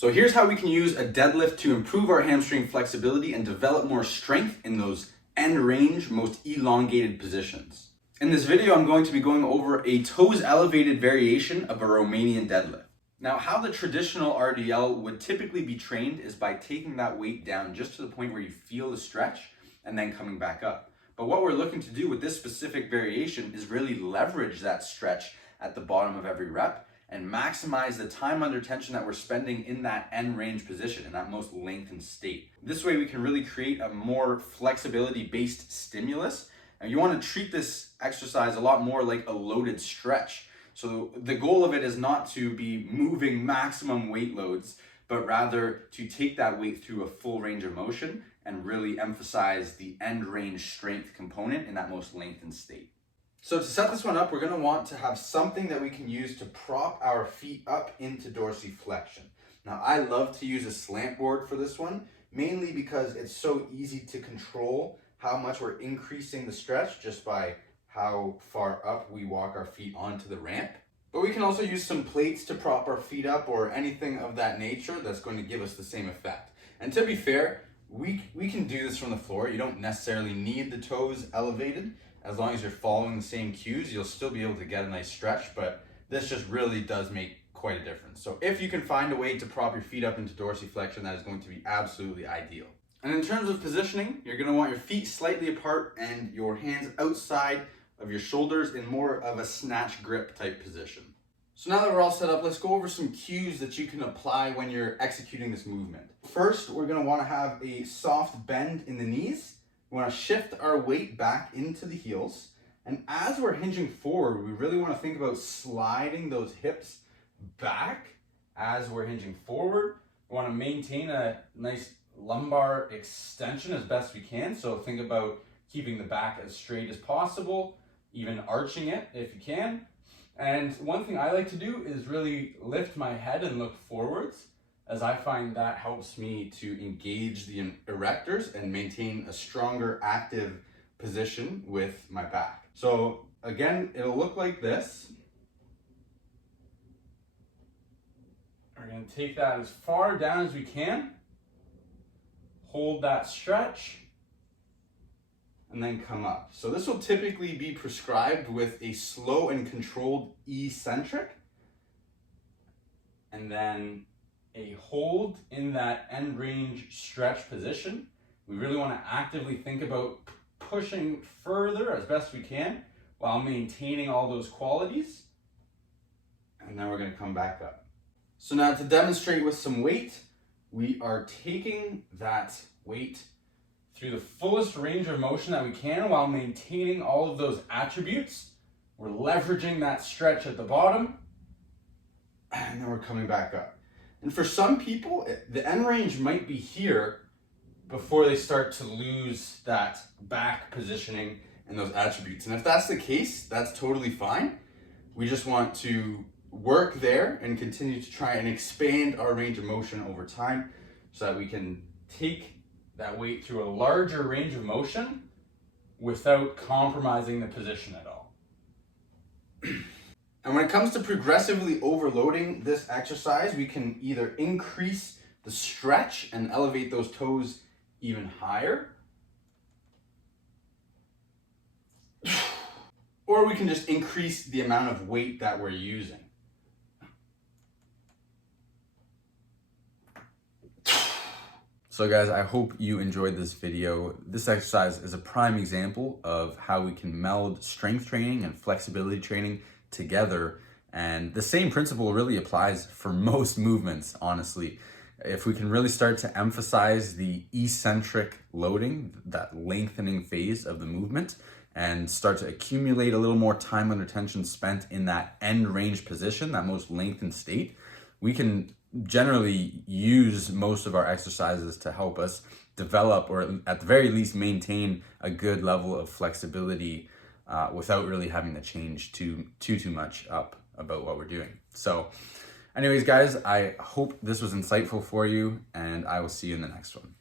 So here's how we can use a deadlift to improve our hamstring flexibility and develop more strength in those end range, most elongated positions. In this video, I'm going to be going over a toes elevated variation of a Romanian deadlift. Now, how the traditional RDL would typically be trained is by taking that weight down just to the point where you feel the stretch and then coming back up. But what we're looking to do with this specific variation is really leverage that stretch at the bottom of every rep and maximize the time under tension that we're spending in that end range position, in that most lengthened state. This way we can really create a more flexibility-based stimulus. And you want to treat this exercise a lot more like a loaded stretch. So the goal of it is not to be moving maximum weight loads, but rather to take that weight through a full range of motion and really emphasize the end range strength component in that most lengthened state. So to set this one up, we're going to want to have something that we can use to prop our feet up into dorsiflexion. Now, I love to use a slant board for this one, mainly because it's so easy to control how much we're increasing the stretch just by how far up we walk our feet onto the ramp. But we can also use some plates to prop our feet up or anything of that nature that's going to give us the same effect. And to be fair, we can do this from the floor. You don't necessarily need the toes elevated. As long as you're following the same cues, you'll still be able to get a nice stretch, but this just really does make quite a difference. So if you can find a way to prop your feet up into dorsiflexion, that is going to be absolutely ideal. And in terms of positioning, you're going to want your feet slightly apart and your hands outside of your shoulders in more of a snatch grip type position. So now that we're all set up, let's go over some cues that you can apply when you're executing this movement. First, we're going to want to have a soft bend in the knees. We want to shift our weight back into the heels. And as we're hinging forward, we really want to think about sliding those hips back as we're hinging forward. We want to maintain a nice lumbar extension as best we can. So think about keeping the back as straight as possible, even arching it if you can. And one thing I like to do is really lift my head and look forwards, as I find that helps me to engage the erectors and maintain a stronger active position with my back. So again, it'll look like this. We're going to take that as far down as we can, hold that stretch, and then come up. So this will typically be prescribed with a slow and controlled eccentric, and then a hold in that end range stretch position. We really want to actively think about pushing further as best we can while maintaining all those qualities. And then we're going to come back up. So now to demonstrate with some weight, we are taking that weight through the fullest range of motion that we can while maintaining all of those attributes. We're leveraging that stretch at the bottom, and then we're coming back up. And for some people, the end range might be here before they start to lose that back positioning and those attributes. And if that's the case, that's totally fine. We just want to work there and continue to try and expand our range of motion over time so that we can take that weight through a larger range of motion without compromising the position at all. And when it comes to progressively overloading this exercise, we can either increase the stretch and elevate those toes even higher, or we can just increase the amount of weight that we're using. So guys, I hope you enjoyed this video. This exercise is a prime example of how we can meld strength training and flexibility training together. And the same principle really applies for most movements, honestly. If we can really start to emphasize the eccentric loading, that lengthening phase of the movement, and start to accumulate a little more time under tension spent in that end range position, that most lengthened state, we can generally use most of our exercises to help us develop, or at the very least maintain, a good level of flexibility without really having to change too much up about what we're doing. So anyways, guys, I hope this was insightful for you, and I will see you in the next one.